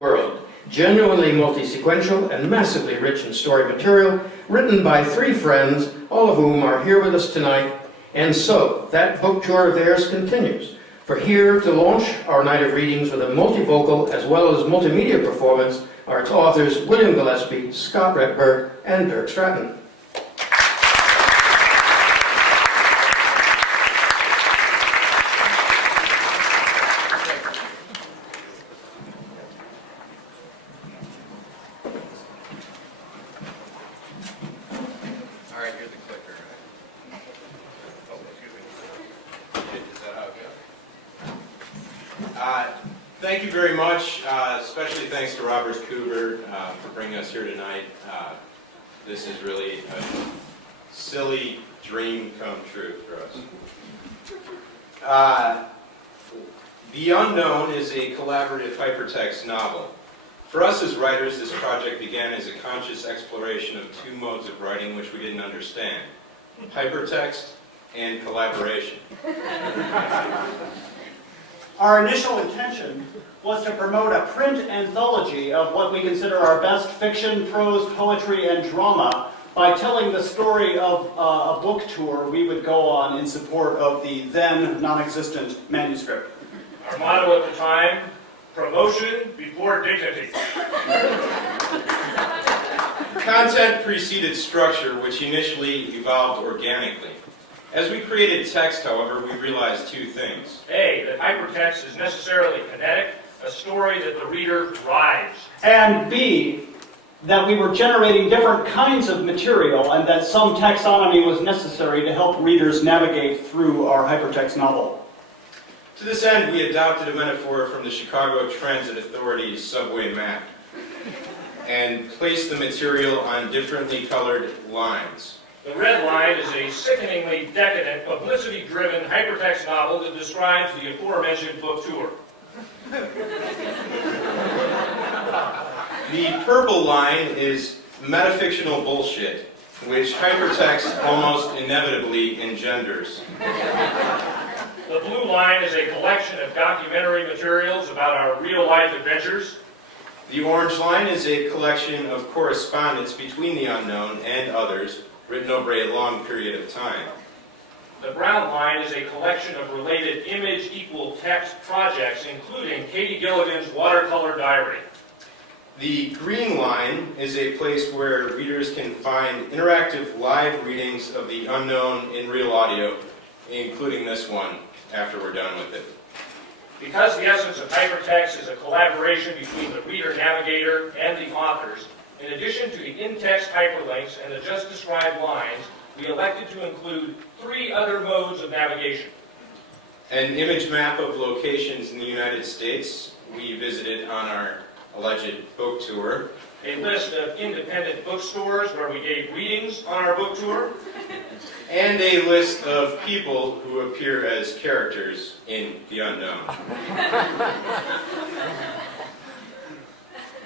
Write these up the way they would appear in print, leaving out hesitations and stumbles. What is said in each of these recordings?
World, genuinely multi-sequential and massively rich in story material, written by three friends, all of whom are here with us tonight. And so, that book tour of theirs continues. For here to launch our night of readings with a multivocal as well as multimedia performance are its authors William Gillespie, Scott Retberg, and Dirk Stratton. Thank you very much, especially thanks to Robert Coover for bringing us here tonight. This is really a silly dream come true for us. The Unknown is a collaborative hypertext novel. For us as writers, this project began as a conscious exploration of two modes of writing which we didn't understand: hypertext and collaboration. Our initial intention was to promote a print anthology of what we consider our best fiction, prose, poetry, and drama by telling the story of a book tour we would go on in support of the then non-existent manuscript. Our motto at the time, promotion before dignity. Content preceded structure, which initially evolved organically. As we created text, however, we realized two things. A, that hypertext is necessarily kinetic, a story that the reader rides. And B, that we were generating different kinds of material and that some taxonomy was necessary to help readers navigate through our hypertext novel. To this end, we adopted a metaphor from the Chicago Transit Authority's subway map and placed the material on differently colored lines. The red line is a sickeningly decadent, publicity-driven hypertext novel that describes the aforementioned book tour. The purple line is metafictional bullshit, which hypertext almost inevitably engenders. The blue line is a collection of documentary materials about our real-life adventures. The orange line is a collection of correspondence between the unknown and others, written over a long period of time. The brown line is a collection of related image-equal-text projects, including Katie Gilligan's watercolor diary. The green line is a place where readers can find interactive live readings of the unknown in real audio, including this one, after we're done with it. Because the essence of hypertext is a collaboration between the reader-navigator and the authors, in addition to the in-text hyperlinks and the just described lines, we elected to include three other modes of navigation. An image map of locations in the United States we visited on our alleged book tour. A list of independent bookstores where we gave readings on our book tour. And a list of people who appear as characters in The Unknown.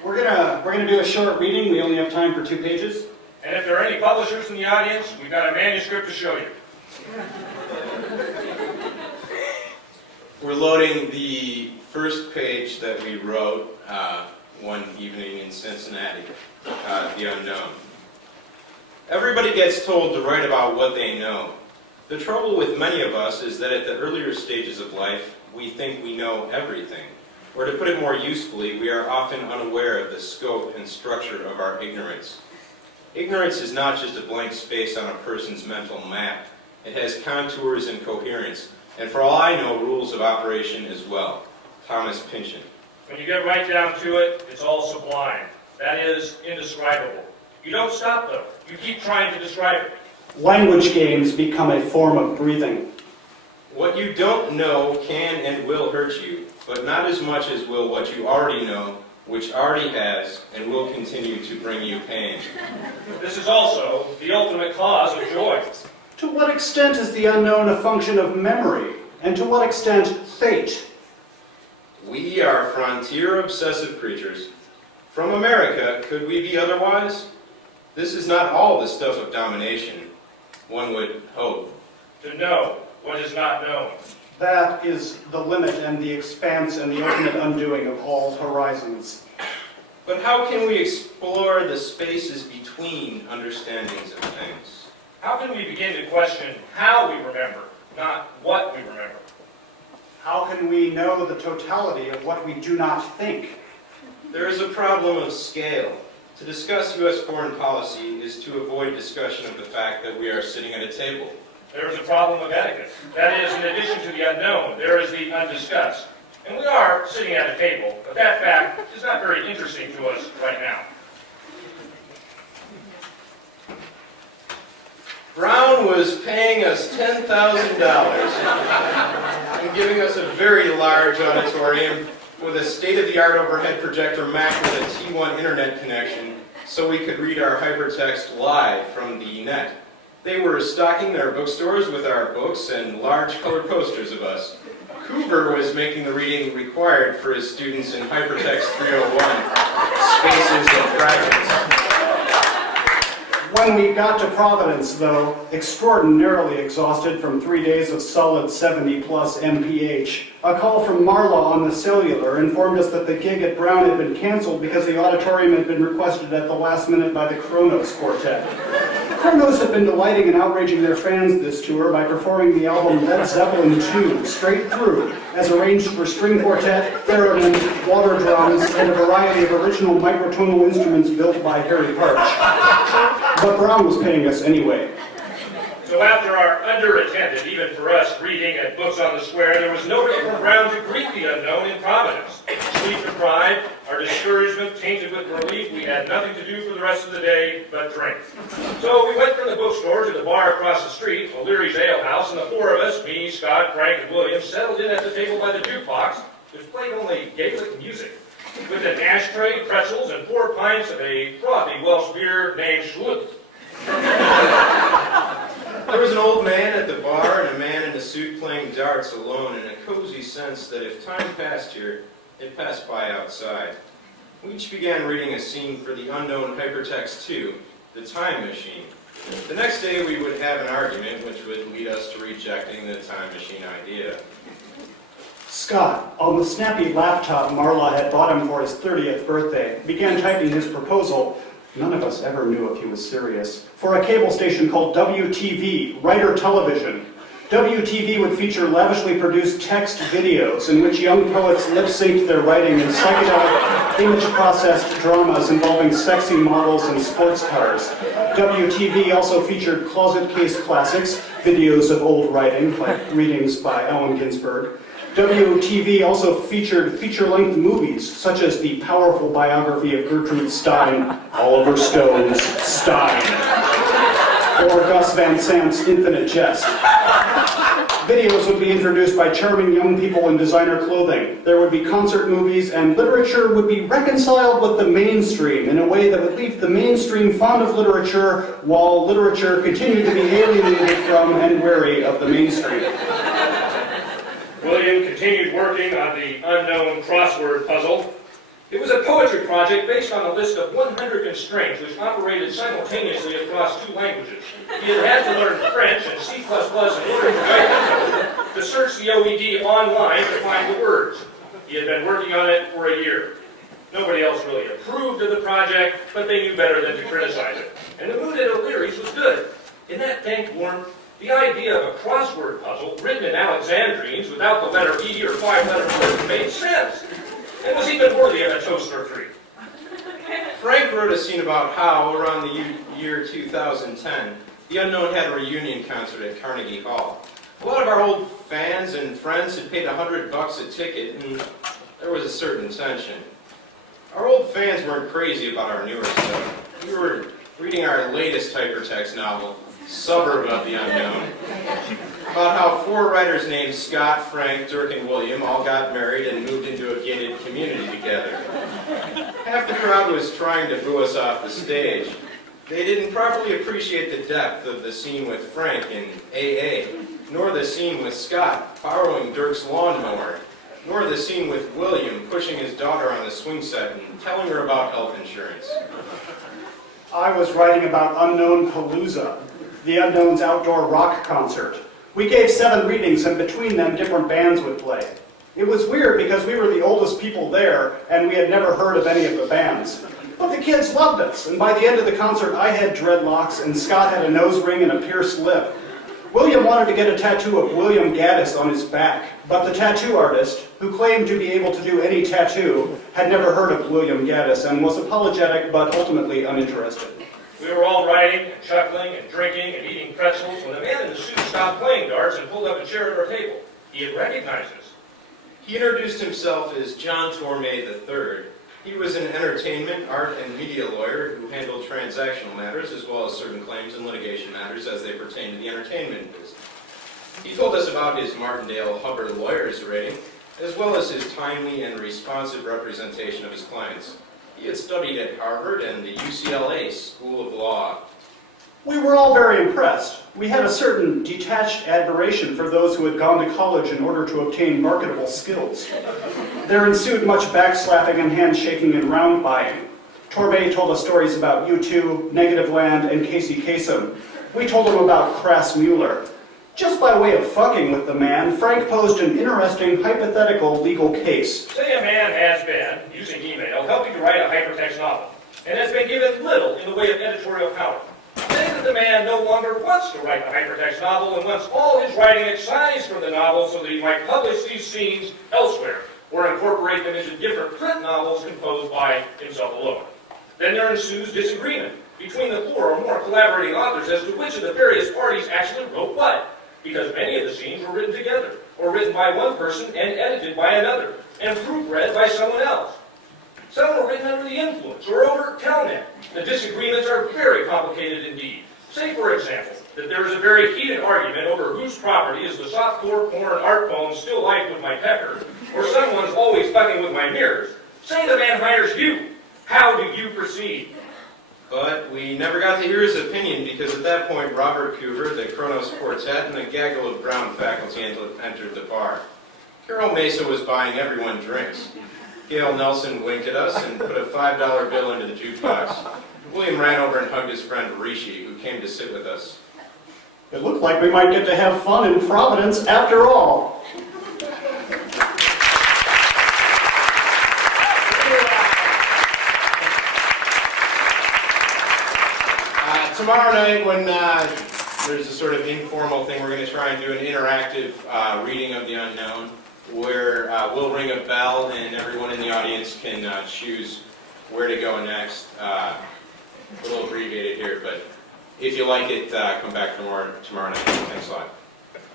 We're gonna do a short reading. We only have time for 2 pages. And if there are any publishers in the audience, we've got a manuscript to show you. We're loading the first page that we wrote one evening in Cincinnati, The Unknown. Everybody gets told to write about what they know. The trouble with many of us is that at the earlier stages of life, we think we know everything. Or to put it more usefully, we are often unaware of the scope and structure of our ignorance. Ignorance is not just a blank space on a person's mental map. It has contours and coherence, and for all I know, rules of operation as well. Thomas Pynchon. When you get right down to it, it's all sublime. That is, indescribable. You don't stop, though. You keep trying to describe it. Language games become a form of breathing. What you don't know can and will hurt you, but not as much as will what you already know, which already has and will continue to bring you pain. This is also the ultimate cause of joy. To what extent is the unknown a function of memory? And to what extent fate? We are frontier obsessive creatures. From America, could we be otherwise? This is not all the stuff of domination, one would hope. To know what is not known. That is the limit and the expanse and the ultimate undoing of all horizons. But how can we explore the spaces between understandings of things? How can we begin to question how we remember, not what we remember? How can we know the totality of what we do not think? There is a problem of scale. To discuss U.S. foreign policy is to avoid discussion of the fact that we are sitting at a table. There is a problem of etiquette. That is, in addition to the unknown, there is the undiscussed. And we are sitting at a table, but that fact is not very interesting to us right now. Brown was paying us $10,000 and giving us a very large auditorium with a state-of-the-art overhead projector Mac with a T1 internet connection so we could read our hypertext live from the net. They were stocking their bookstores with our books and large colored posters of us. Cooper was making the reading required for his students in Hypertext 301, Spaces and Fragments. When we got to Providence, though, extraordinarily exhausted from 3 days of solid 70-plus MPH, a call from Marla on the cellular informed us that the gig at Brown had been canceled because the auditorium had been requested at the last minute by the Kronos Quartet. Kronos had been delighting and outraging their fans this tour by performing the album Led Zeppelin II straight through, as arranged for string quartet, theremin, water drums, and a variety of original microtonal instruments built by Harry Partch. But Brown was paying us anyway. So after our underattended, even for us, reading at Books on the Square, there was nobody from Brown to greet the unknown in Providence. Sleep deprived, our discouragement tainted with relief, we had nothing to do for the rest of the day but drink. So we went from the bookstore to the bar across the street, O'Leary's Ale House, and the four of us, me, Scott, Frank, and William, settled in at the table by the jukebox, which played only Gaelic music, with an ashtray, pretzels, and 4 pints of a frothy Welsh beer named Schlut. There was an old man at the bar and a man in a suit playing darts alone in a cozy sense that if time passed here, it passed by outside. We each began reading a scene for the unknown Hypertext 2, The Time Machine. The next day we would have an argument which would lead us to rejecting the time machine idea. Scott, on the snappy laptop Marla had bought him for his 30th birthday, began typing his proposal. None of us ever knew if he was serious. For a cable station called WTV, Writer Television. WTV would feature lavishly produced text videos in which young poets lip-synced their writing in psychedelic, image-processed dramas involving sexy models and sports cars. WTV also featured closet case classics, videos of old writing, like readings by Allen Ginsberg. WTV also featured feature-length movies, such as the powerful biography of Gertrude Stein, Oliver Stone's Stein, or Gus Van Sant's Infinite Jest. Videos would be introduced by charming young people in designer clothing. There would be concert movies, and literature would be reconciled with the mainstream in a way that would leave the mainstream fond of literature, while literature continued to be alienated from and wary of the mainstream. William continued working on the unknown crossword puzzle. It was a poetry project based on a list of 100 constraints which operated simultaneously across 2 languages. He had had to learn French and C++ in order to write the code, to search the OED online to find the words. He had been working on it for a year. Nobody else really approved of the project, but they knew better than to criticize it. And the mood at O'Leary's was good. In that dank warmth, the idea of a crossword puzzle written in Alexandrines without the letter E or 5-letter word made sense, and was even worthy of a toast or 3. Frank wrote a scene about how, around the year 2010, the unknown had a reunion concert at Carnegie Hall. A lot of our old fans and friends had paid $100 a ticket, and there was a certain tension. Our old fans weren't crazy about our newer stuff. We were reading our latest hypertext novel, Suburb of the Unknown, about how 4 writers named Scott, Frank, Dirk, and William all got married and moved into a gated community together. Half the crowd was trying to boo us off the stage. They didn't properly appreciate the depth of the scene with Frank in AA, nor the scene with Scott borrowing Dirk's lawnmower, nor the scene with William pushing his daughter on the swing set and telling her about health insurance. I was writing about Unknown Palooza, the Unknown's outdoor rock concert. We gave 7 readings, and between them, different bands would play. It was weird because we were the oldest people there, and we had never heard of any of the bands. But the kids loved us, and by the end of the concert, I had dreadlocks, and Scott had a nose ring and a pierced lip. William wanted to get a tattoo of William Gaddis on his back, but the tattoo artist, who claimed to be able to do any tattoo, had never heard of William Gaddis and was apologetic but ultimately uninterested. We were all writing and chuckling and drinking and eating pretzels when the man in the suit stopped playing darts and pulled up a chair at our table. He had recognized us. He introduced himself as John Tormé III. He was an entertainment, art, and media lawyer who handled transactional matters as well as certain claims and litigation matters as they pertain to the entertainment business. He told us about his Martindale Hubbard lawyer's rating, as well as his timely and responsive representation of his clients. He had studied at Harvard and the UCLA School of Law. We were all very impressed. We had a certain detached admiration for those who had gone to college in order to obtain marketable skills. There ensued much backslapping and handshaking and round buying. Tormé told us stories about U2, Negative Land, and Casey Kasem. We told him about Crass Mueller. Just by way of fucking with the man, Frank posed an interesting hypothetical legal case. Say a man has been, using email, helping to write a hypertext novel, and has been given little in the way of editorial power. Say that the man no longer wants to write the hypertext novel and wants all his writing excised from the novel so that he might publish these scenes elsewhere, or incorporate them into different print novels composed by himself alone. Then there ensues disagreement between the 4 or more collaborating authors as to which of the various parties actually wrote what, because many of the scenes were written together, or written by one person and edited by another, and proofread by someone else. Some were written under the influence or over Telnet. The disagreements are very complicated indeed. Say, for example, that there is a very heated argument over whose property is the softcore porn art poem Still Life with My Pecker, or someone's always fucking with my mirrors. Say the man hires you. How do you proceed? But we never got to hear his opinion because at that point Robert Coover, the Kronos Quartet, and a gaggle of brown faculty entered the bar. Carol Mesa was buying everyone drinks. Gail Nelson winked at us and put a $5 bill into the jukebox. William ran over and hugged his friend Rishi, who came to sit with us. It looked like we might get to have fun in Providence after all. Tomorrow night, when there's a sort of informal thing, we're going to try and do an interactive reading of the unknown, where we'll ring a bell and everyone in the audience can choose where to go next. A little abbreviated here, but if you like it, come back tomorrow night. Thanks a lot.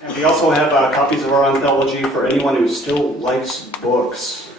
And we also have copies of our anthology for anyone who still likes books.